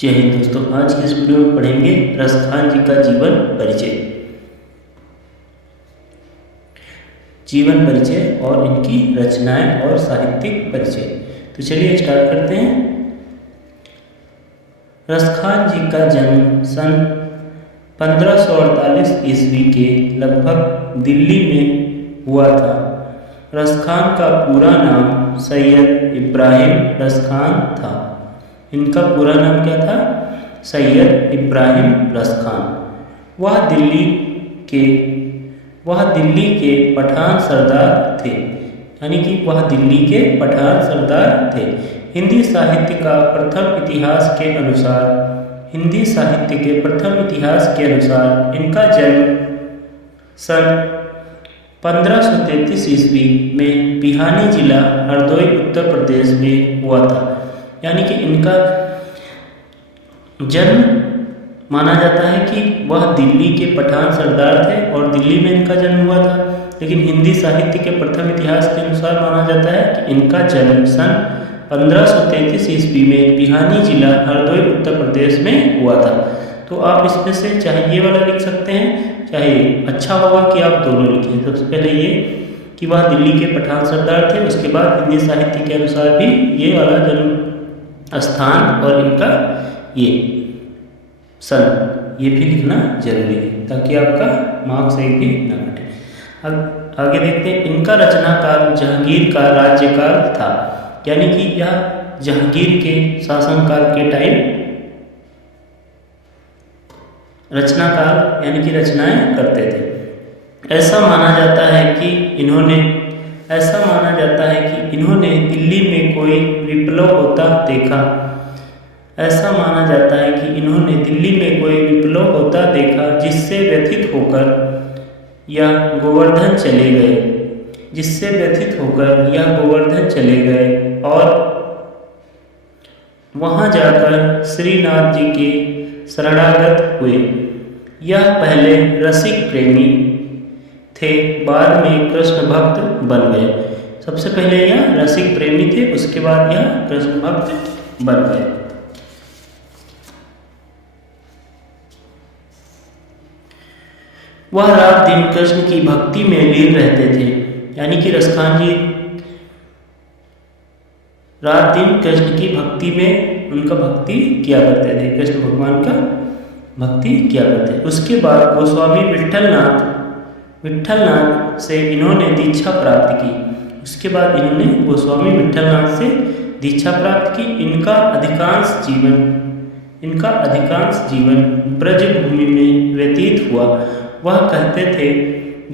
जय हिंद दोस्तों। आज की इस वीडियो में पढ़ेंगे रसखान जी का जीवन परिचय और इनकी रचनाएं और साहित्यिक परिचय। तो चलिए स्टार्ट करते हैं। रसखान जी का जन्म सन 1548 ईस्वी के लगभग दिल्ली में हुआ था। रसखान का पूरा नाम सैयद इब्राहिम रसखान था। इनका पूरा नाम क्या था? सैयद इब्राहिम रसखान। वह दिल्ली के पठान सरदार थे, यानी कि वह दिल्ली के पठान सरदार थे। हिंदी साहित्य के प्रथम इतिहास के अनुसार इनका जन्म सन 1533 ईस्वी में बिहानी जिला हरदोई उत्तर प्रदेश में हुआ था। यानी कि इनका जन्म माना जाता है कि वह दिल्ली के पठान सरदार थे और दिल्ली में इनका जन्म हुआ था, लेकिन हिंदी साहित्य के प्रथम इतिहास के अनुसार माना जाता है कि इनका जन्म सन 1533 ईस्वी में बिहानी जिला हरदोई उत्तर प्रदेश में हुआ था। तो आप इसमें से चाहे ये वाला लिख सकते हैं, चाहे अच्छा होगा कि आप दोनों लिखें। सबसे पहले ये कि वह दिल्ली के पठान सरदार थे, उसके बाद हिंदी साहित्य के अनुसार भी ये वाला जन्म स्थान और इनका ये सन ये भी लिखना जरूरी है, ताकि आपका मार्क्स एक भी ना कटे। अब आगे देखते हैं। इनका रचना काल जहांगीर का राज्यकाल था, यानी कि यह जहांगीर के शासनकाल के टाइम रचना काल यानी कि रचनाएं करते थे। ऐसा माना जाता है कि इन्होंने दिल्ली में कोई विप्लव होता देखा जिससे व्यथित होकर यह गोवर्धन चले गए और वहां जाकर श्रीनाथ जी के शरणागत हुए। यह पहले रसिक प्रेमी थे, बाद में कृष्ण भक्त बन गए। सबसे पहले यह रसिक प्रेमी थे, उसके बाद यह कृष्ण भक्त बन गए। वह रात दिन कृष्ण की भक्ति में लीन रहते थे, यानी कि रसखान जी रात दिन कृष्ण की भक्ति में उनका भक्ति किया करते थे, कृष्ण भगवान का भक्ति किया करते थे। उसके बाद गोस्वामी विट्ठलनाथ से इन्होंने दीक्षा प्राप्त की। इनका अधिकांश जीवन ब्रज भूमि में व्यतीत हुआ। वह कहते थे,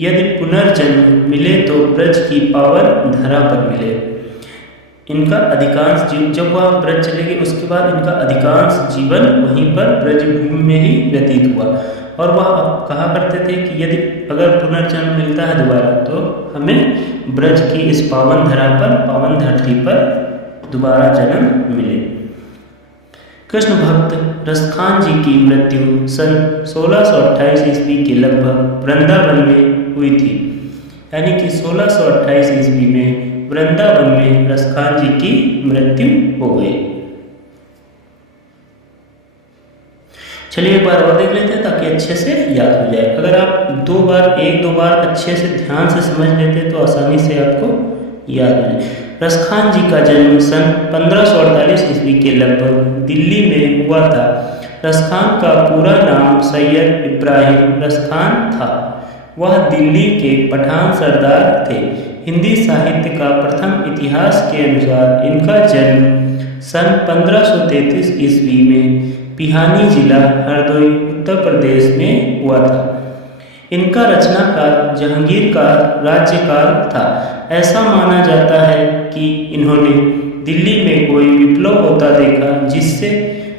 यदि पुनर्जन्म मिले तो ब्रज की पावन धरा पर मिले। इनका अधिकांश जीवन, जब वह ब्रज चले गए उसके बाद इनका अधिकांश जीवन वहीं पर ब्रज भूमि में ही व्यतीत हुआ। और वह कहा करते थे कि यदि अगर पुनर्जन्म मिलता है दोबारा, तो हमें ब्रज की इस पावन धरा पर, पावन धरती पर दोबारा जन्म मिले। कृष्ण भक्त रसखान जी की मृत्यु सन 1628 ईस्वी के लगभग वृंदावन में हुई थी, यानी कि 1628 ईस्वी में वृंदावन में रसखान जी की मृत्यु हो गई। चलिए एक बार और देख लेते हैं ताकि अच्छे से याद हो जाए। अगर आप एक दो बार अच्छे से ध्यान से समझ लेते तो आसानी से आपको याद हो जाए। रसखान जी का जन्म सन 1548 ईस्वी के लगभग दिल्ली में हुआ था। रसखान का पूरा नाम सैयद इब्राहिम रसखान था। वह दिल्ली के पठान सरदार थे। हिंदी साहित्य का प्रथम इतिहास के अनुसार इनका जन्म सन 1533 ईस्वी में बिहानी जिला हरदोई उत्तर प्रदेश में हुआ था। इनका रचना काल जहांगीर का राज्यकाल था। ऐसा माना जाता है कि इन्होंने दिल्ली में कोई विप्लव होता देखा जिससे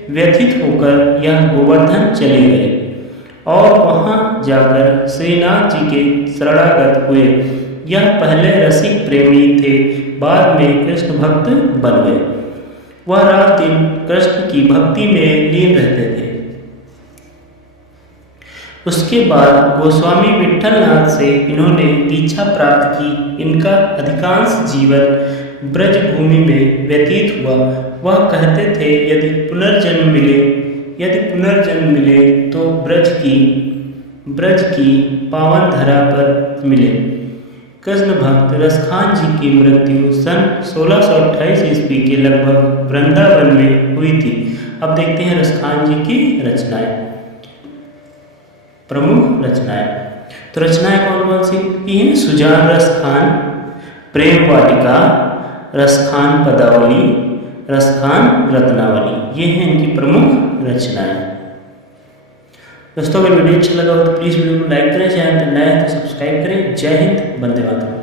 व्यथित होकर यह गोवर्धन चले गए और वहां जाकर श्रीनाथ जी के शरणागत हुए। यह पहले रसिक प्रेमी थे, बाद में कृष्ण भक्त बन गए। वह रात दिन कृष्ण की भक्ति में लीन रहते थे। उसके बाद गोस्वामी विट्ठलनाथ से इन्होंने दीक्षा प्राप्त की। इनका अधिकांश जीवन ब्रज भूमि में व्यतीत हुआ। वह कहते थे यदि पुनर्जन्म मिले तो ब्रज की पावन धरा पर मिले। कृष्ण भक्त रसखान जी की मृत्यु सन 1628 ईस्वी के लगभग वृंदावन में हुई थी। अब देखते हैं रसखान जी की रचनाएं, प्रमुख रचनाएं। तो रचनाएं कौन कौन सी की हैं? सुजान रसखान, प्रेम वाटिका, रसखान पदावली, रसखान रत्नावली, ये हैं इनकी प्रमुख रचनाएं। दोस्तों अगर वीडियो अच्छा लगा हो तो प्लीज़ वीडियो को लाइक करें, चैनल पर नए हैं तो सब्सक्राइब करें। जय हिंद, वंदे मातरम।